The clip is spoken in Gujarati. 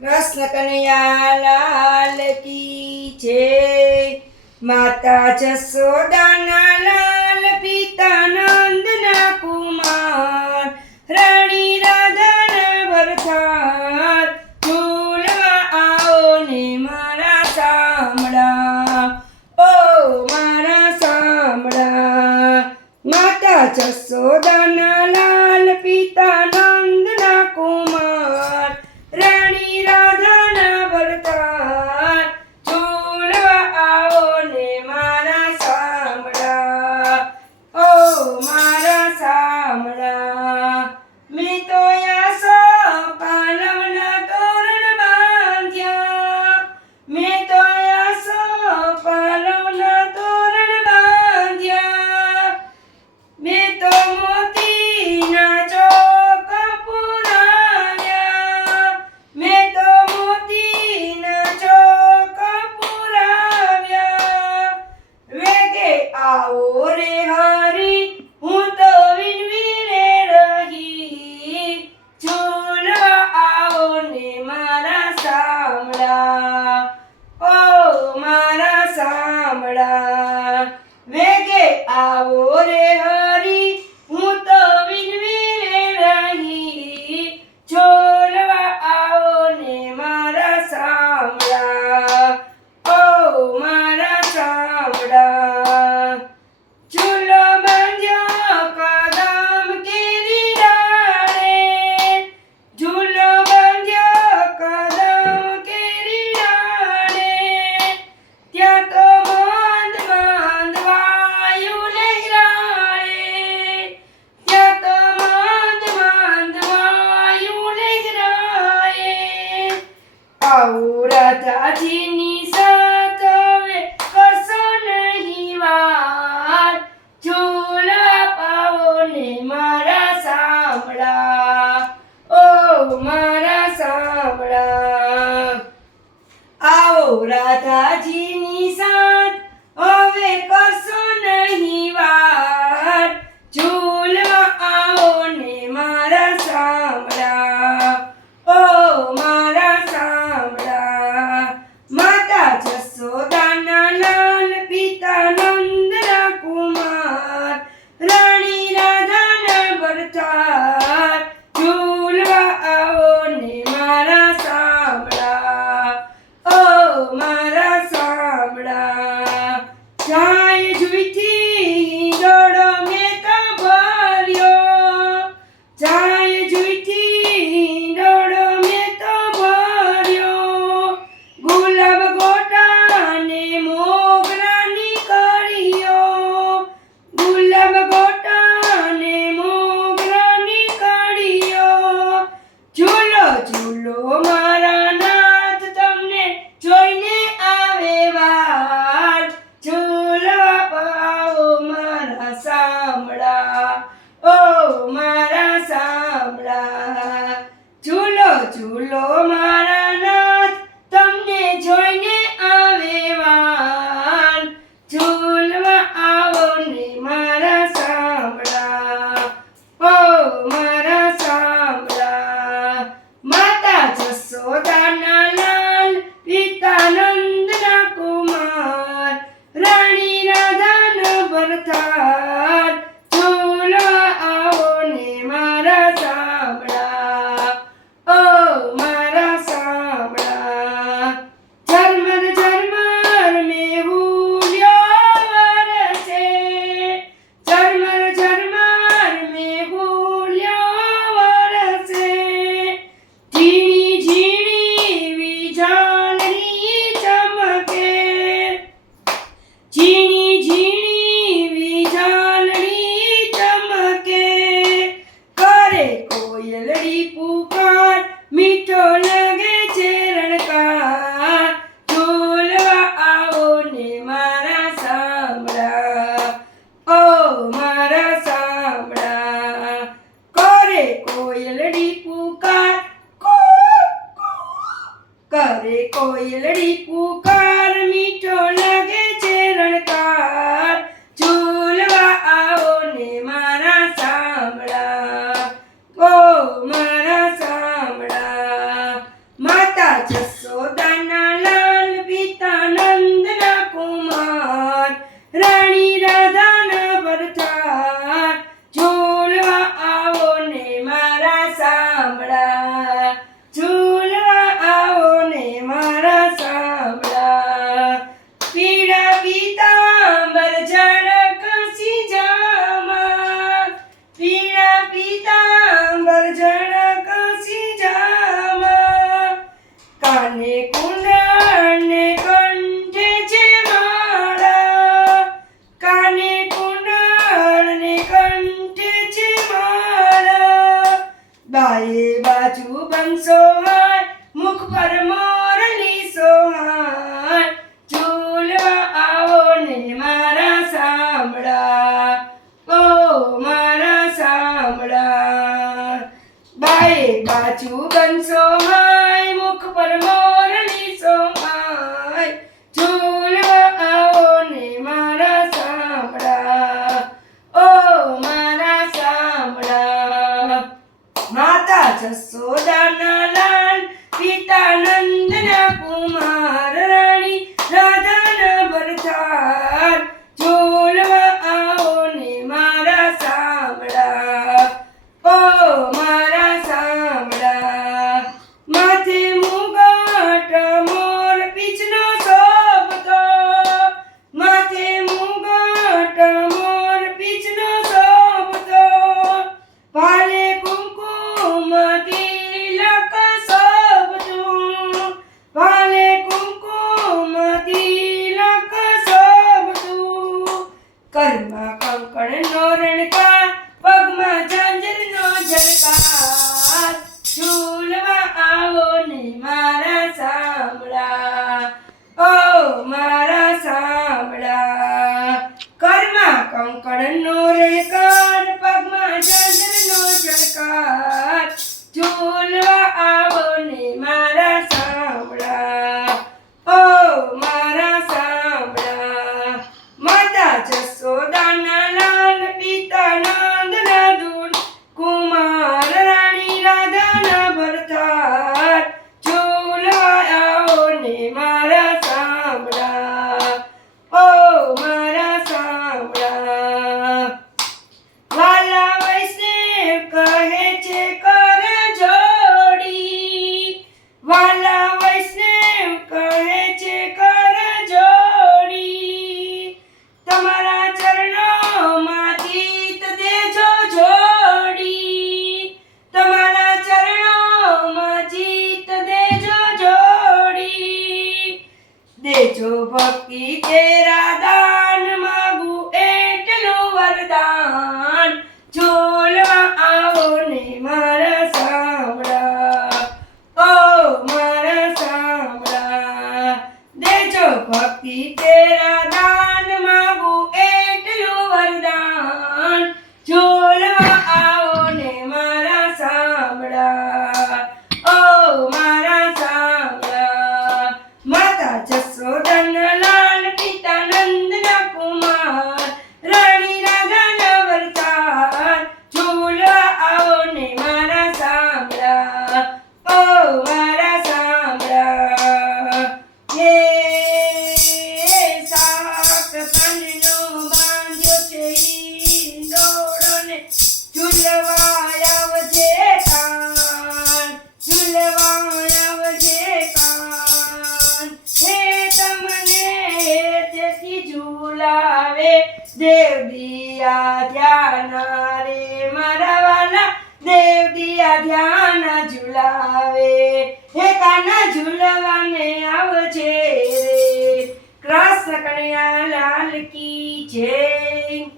કૃષ્ણ કનૈયા લાલ કી છે માતા જસોદાના લાલ, પિતા નંદના કુમાર. રાણી રાધાના વરથાર ઝૂલવા આવો ને મારા સાંભળા. ઓ મારા સાંભળા. માતા જસોદાના Paloma. કોયલડી પુકાર કરે કોયલડી પુકાર બાજુ બનશો માય, મુખ પર મોરલી સો માય. ઝૂલવા આવો ને મારા સાંભળા. ઓ મારા સાંભળા. માતા જસો મારા સાંભળા. કરમાં કંકણનો રેકર પગમાં ચંદ્રનો ચળકાર બોલાવે દેવ દિયા ધ્યાન. રે મારા વાલા ધ્યાન ઝુલાવે. હે કાના ઝુલવાને આવજે રે. કૃષ્ણ કનૈયા લાલ કી જય.